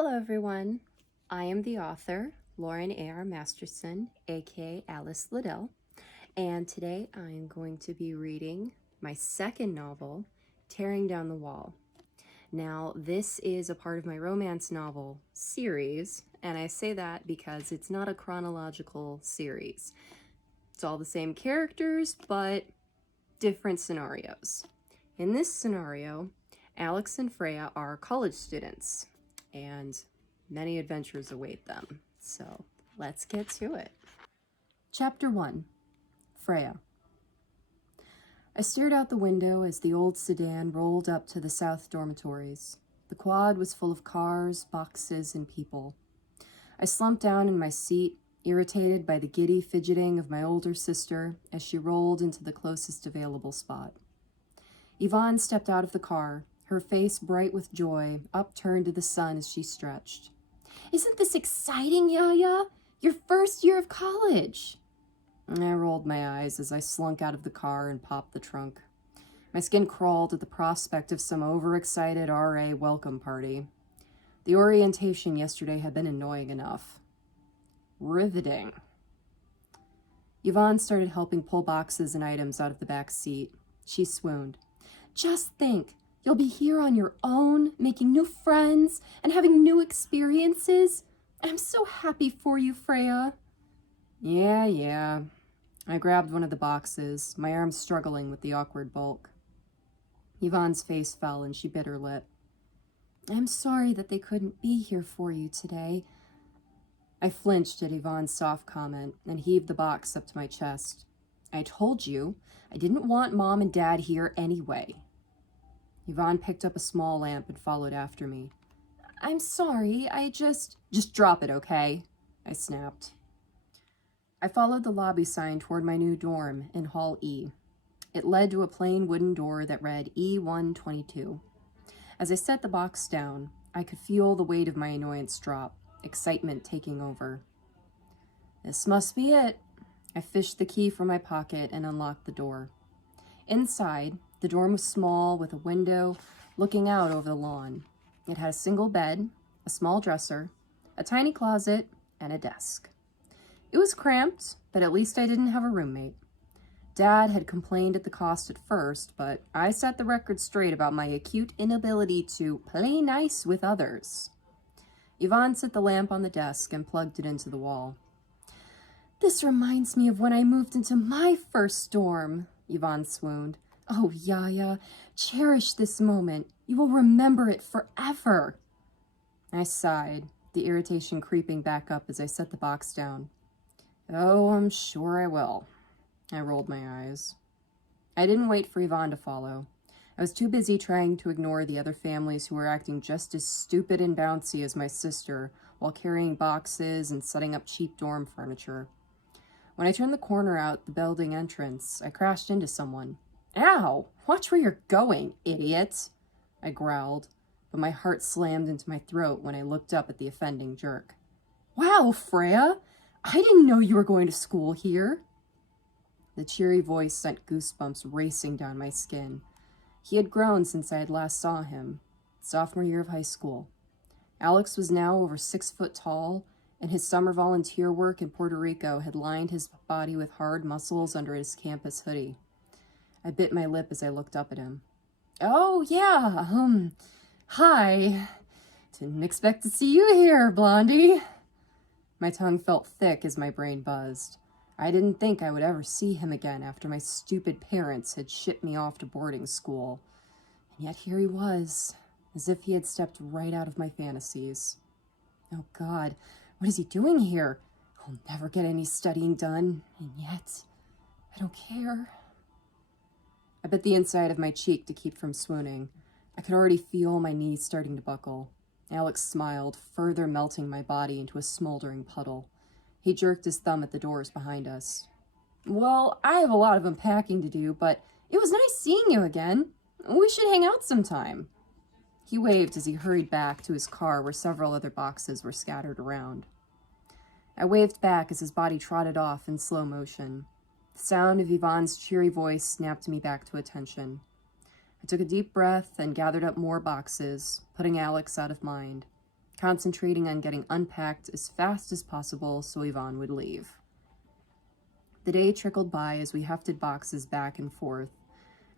Hello everyone, I am the author, Lauren A.R. Masterson, aka Alice Liddell, and today I am going to be reading my second novel, Tearing Down the Wall. Now, this is a part of my romance novel series, and I say that because it's not a chronological series. It's all the same characters, but different scenarios. In this scenario, Alex and Freya are college students, and many adventures await them. So let's get to it. Chapter 1, Freya. I stared out the window as the old sedan rolled up to the south dormitories. The quad was full of cars, boxes, and people. I slumped down in my seat, irritated by the giddy fidgeting of my older sister as she rolled into the closest available spot. Yvonne stepped out of the car, her face bright with joy, upturned to the sun as she stretched. "Isn't this exciting, Yaya? Your first year of college!" I rolled my eyes as I slunk out of the car and popped the trunk. My skin crawled at the prospect of some overexcited RA welcome party. The orientation yesterday had been annoying enough. Riveting. Yvonne started helping pull boxes and items out of the back seat. She swooned. "Just think, you'll be here on your own, making new friends and having new experiences. I'm so happy for you, Freya." Yeah. I grabbed one of the boxes, my arms struggling with the awkward bulk. Yvonne's face fell and she bit her lip. "I'm sorry that they couldn't be here for you today." I flinched at Yvonne's soft comment and heaved the box up to my chest. "I told you, I didn't want Mom and Dad here anyway." Yvonne picked up a small lamp and followed after me. "I'm sorry, Just drop it, okay?" I snapped. I followed the lobby sign toward my new dorm in Hall E. It led to a plain wooden door that read E122. As I set the box down, I could feel the weight of my annoyance drop, excitement taking over. This must be it. I fished the key from my pocket and unlocked the door. Inside, the dorm was small with a window looking out over the lawn. It had a single bed, a small dresser, a tiny closet, and a desk. It was cramped, but at least I didn't have a roommate. Dad had complained at the cost at first, but I set the record straight about my acute inability to play nice with others. Yvonne set the lamp on the desk and plugged it into the wall. "This reminds me of when I moved into my first dorm," Yvonne swooned. "Oh, Yaya, cherish this moment. You will remember it forever." I sighed, the irritation creeping back up as I set the box down. "Oh, I'm sure I will." I rolled my eyes. I didn't wait for Yvonne to follow. I was too busy trying to ignore the other families who were acting just as stupid and bouncy as my sister while carrying boxes and setting up cheap dorm furniture. When I turned the corner out the building entrance, I crashed into someone. "Ow! Watch where you're going, idiot!" I growled, but my heart slammed into my throat when I looked up at the offending jerk. "Wow, Freya! I didn't know you were going to school here." The cheery voice sent goosebumps racing down my skin. He had grown since I had last saw him, sophomore year of high school. Alex was now over 6 foot tall, and his summer volunteer work in Puerto Rico had lined his body with hard muscles under his campus hoodie. I bit my lip as I looked up at him. "Oh, yeah, hi. Didn't expect to see you here, Blondie." My tongue felt thick as my brain buzzed. I didn't think I would ever see him again after my stupid parents had shipped me off to boarding school. And yet here he was, as if he had stepped right out of my fantasies. Oh God, what is he doing here? I'll never get any studying done, and yet I don't care. I bit the inside of my cheek to keep from swooning. I could already feel my knees starting to buckle. Alex smiled, further melting my body into a smoldering puddle. He jerked his thumb at the doors behind us. "Well, I have a lot of unpacking to do, but it was nice seeing you again. We should hang out sometime." He waved as he hurried back to his car where several other boxes were scattered around. I waved back as his body trotted off in slow motion. The sound of Yvonne's cheery voice snapped me back to attention. I took a deep breath and gathered up more boxes, putting Alex out of mind. concentrating on getting unpacked as fast as possible so Yvonne would leave. The day trickled by as we hefted boxes back and forth.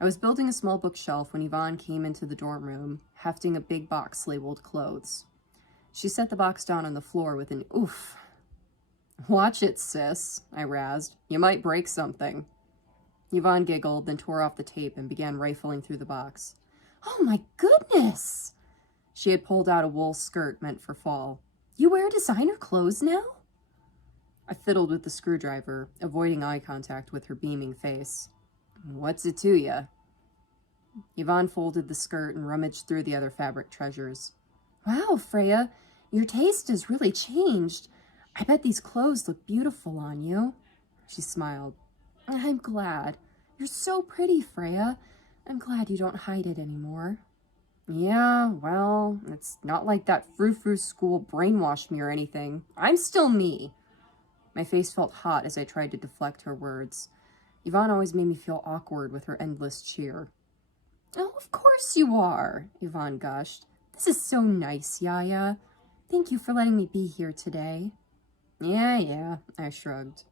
I was building a small bookshelf when Yvonne came into the dorm room, hefting a big box labeled clothes. She set the box down on the floor with an oof. "Watch it, sis," I razzed. "You might break something." Yvonne giggled, then tore off the tape and began rifling through the box. "Oh my goodness!" She had pulled out a wool skirt meant for fall. "You wear designer clothes now?" I fiddled with the screwdriver, avoiding eye contact with her beaming face. "What's it to ya?" Yvonne folded the skirt and rummaged through the other fabric treasures. "Wow, Freya, your taste has really changed. I bet these clothes look beautiful on you." She smiled. "I'm glad. You're so pretty, Freya. I'm glad you don't hide it anymore." "Yeah, well, it's not like that frou-frou school brainwashed me or anything. I'm still me." My face felt hot as I tried to deflect her words. Yvonne always made me feel awkward with her endless cheer. "Oh, of course you are," Yvonne gushed. "This is so nice, Yaya. Thank you for letting me be here today." Yeah, I shrugged.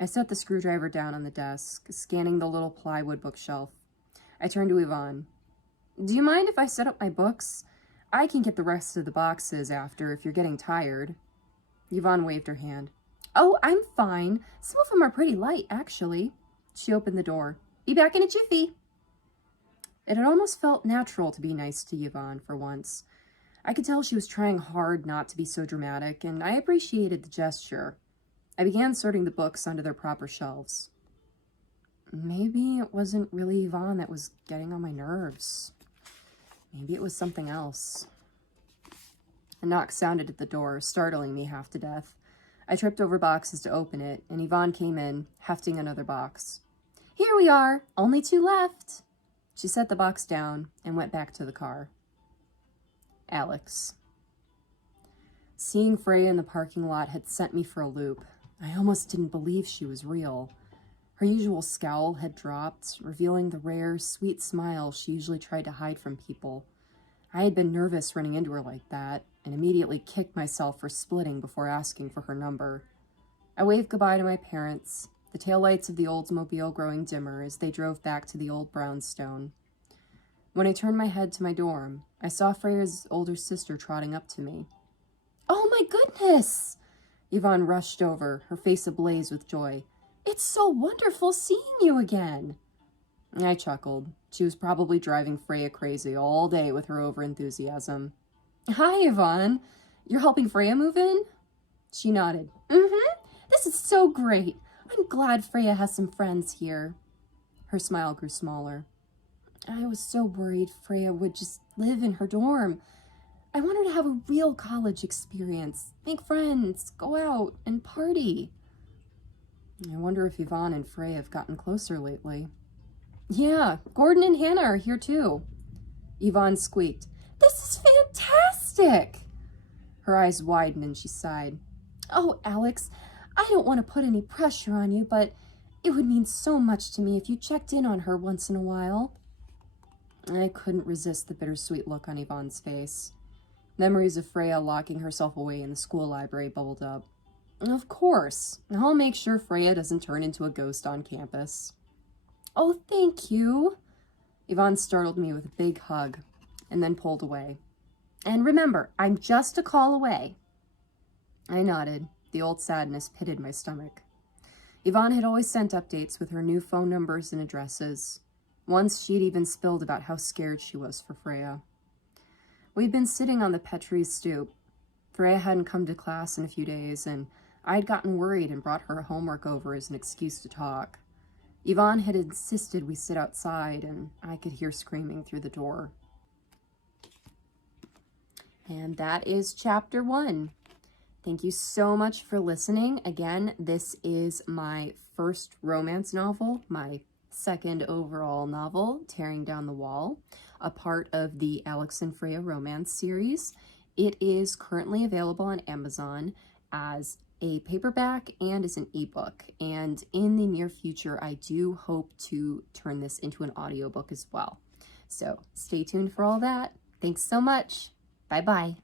I set the screwdriver down on the desk, scanning the little plywood bookshelf. I turned to Yvonne. "Do you mind if I set up my books? I can get the rest of the boxes after if you're getting tired." Yvonne waved her hand. "Oh, I'm fine. Some of them are pretty light, actually." She opened the door. "Be back in a jiffy." It had almost felt natural to be nice to Yvonne for once. I could tell she was trying hard not to be so dramatic, and I appreciated the gesture. I began sorting the books onto their proper shelves. Maybe it wasn't really Yvonne that was getting on my nerves. Maybe it was something else. A knock sounded at the door, startling me half to death. I tripped over boxes to open it, and Yvonne came in, hefting another box. "Here we are, only 2 left." She set the box down and went back to the car. Alex. Seeing Freya in the parking lot had sent me for a loop. I almost didn't believe she was real. Her usual scowl had dropped, revealing the rare, sweet smile she usually tried to hide from people. I had been nervous running into her like that, and immediately kicked myself for splitting before asking for her number. I waved goodbye to my parents, the taillights of the Oldsmobile growing dimmer as they drove back to the old brownstone. When I turned my head to my dorm, I saw Freya's older sister trotting up to me. "Oh my goodness!" Yvonne rushed over, her face ablaze with joy. "It's so wonderful seeing you again." I chuckled. She was probably driving Freya crazy all day with her overenthusiasm. "Hi, Yvonne. You're helping Freya move in?" She nodded. "Mm-hmm. This is so great. I'm glad Freya has some friends here." Her smile grew smaller. "I was so worried Freya would just live in her dorm. I want her to have a real college experience, make friends, go out, and party." I wonder if Yvonne and Freya have gotten closer lately. "Yeah, Gordon and Hannah are here too." Yvonne squeaked. "This is fantastic!" Her eyes widened and she sighed. "Oh, Alex, I don't want to put any pressure on you, but it would mean so much to me if you checked in on her once in a while." I couldn't resist the bittersweet look on Yvonne's face. Memories of Freya locking herself away in the school library bubbled up. "Of course. I'll make sure Freya doesn't turn into a ghost on campus." "Oh, thank you." Yvonne startled me with a big hug and then pulled away. "And remember, I'm just a call away." I nodded. The old sadness pitted my stomach. Yvonne had always sent updates with her new phone numbers and addresses. Once she'd even spilled about how scared she was for Freya. We'd been sitting on the Petrie's stoop. Freya hadn't come to class in a few days, and I'd gotten worried and brought her homework over as an excuse to talk. Yvonne had insisted we sit outside, and I could hear screaming through the door. And that is chapter 1. Thank you so much for listening. Again, this is my first romance novel, my second overall novel, Tearing Down the Wall, a part of the Alex and Freya romance series. It is currently available on Amazon as a paperback and as an ebook. And in the near future, I do hope to turn this into an audiobook as well. So stay tuned for all that. Thanks so much. Bye-bye.